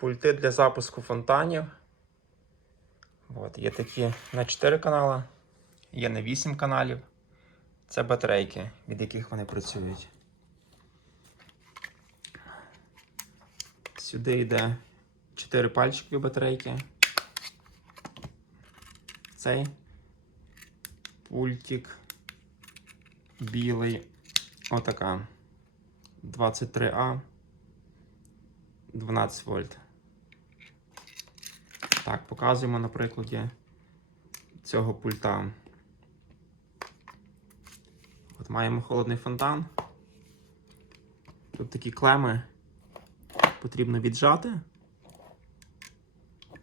пульти для запуску фонтанів. От, є такі на 4 канали, є на 8 каналів. Це батарейки, від яких вони працюють. Сюди йде 4 пальчикові батарейки. Цей пультик білий. Отака. 23А. 12 вольт. Так, показуємо на прикладі цього пульта. От маємо холодний фонтан. Тут такі клеми потрібно віджати,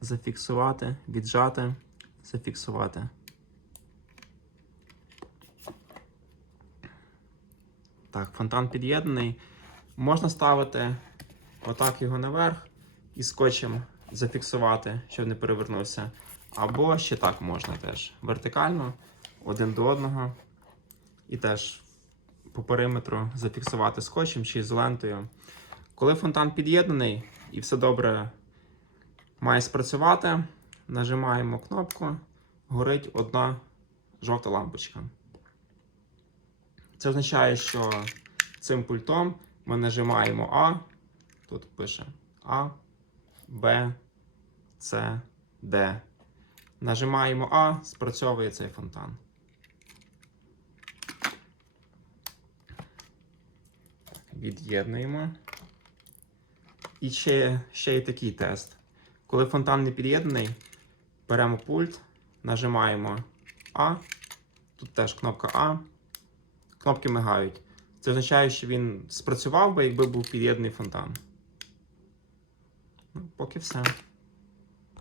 зафіксувати, віджати, зафіксувати. Так, фонтан під'єднаний. Можна ставити отак його наверх і скотчем зафіксувати, щоб не перевернувся. Або ще так можна теж. Вертикально, один до одного. І теж по периметру зафіксувати скотчем чи ізолентою. Коли фонтан під'єднаний і все добре має спрацювати, нажимаємо кнопку, горить одна жовта лампочка. Це означає, що цим пультом ми нажимаємо А, тут пише А, Б, С, Д. Нажимаємо А, спрацьовує цей фонтан. Від'єднуємо. І ще, ще й такий тест. Коли фонтан не під'єднаний, беремо пульт, нажимаємо А. Тут теж кнопка А. Кнопки мигають. Це означає, що він спрацював би, якби був під'єднаний фонтан. Give of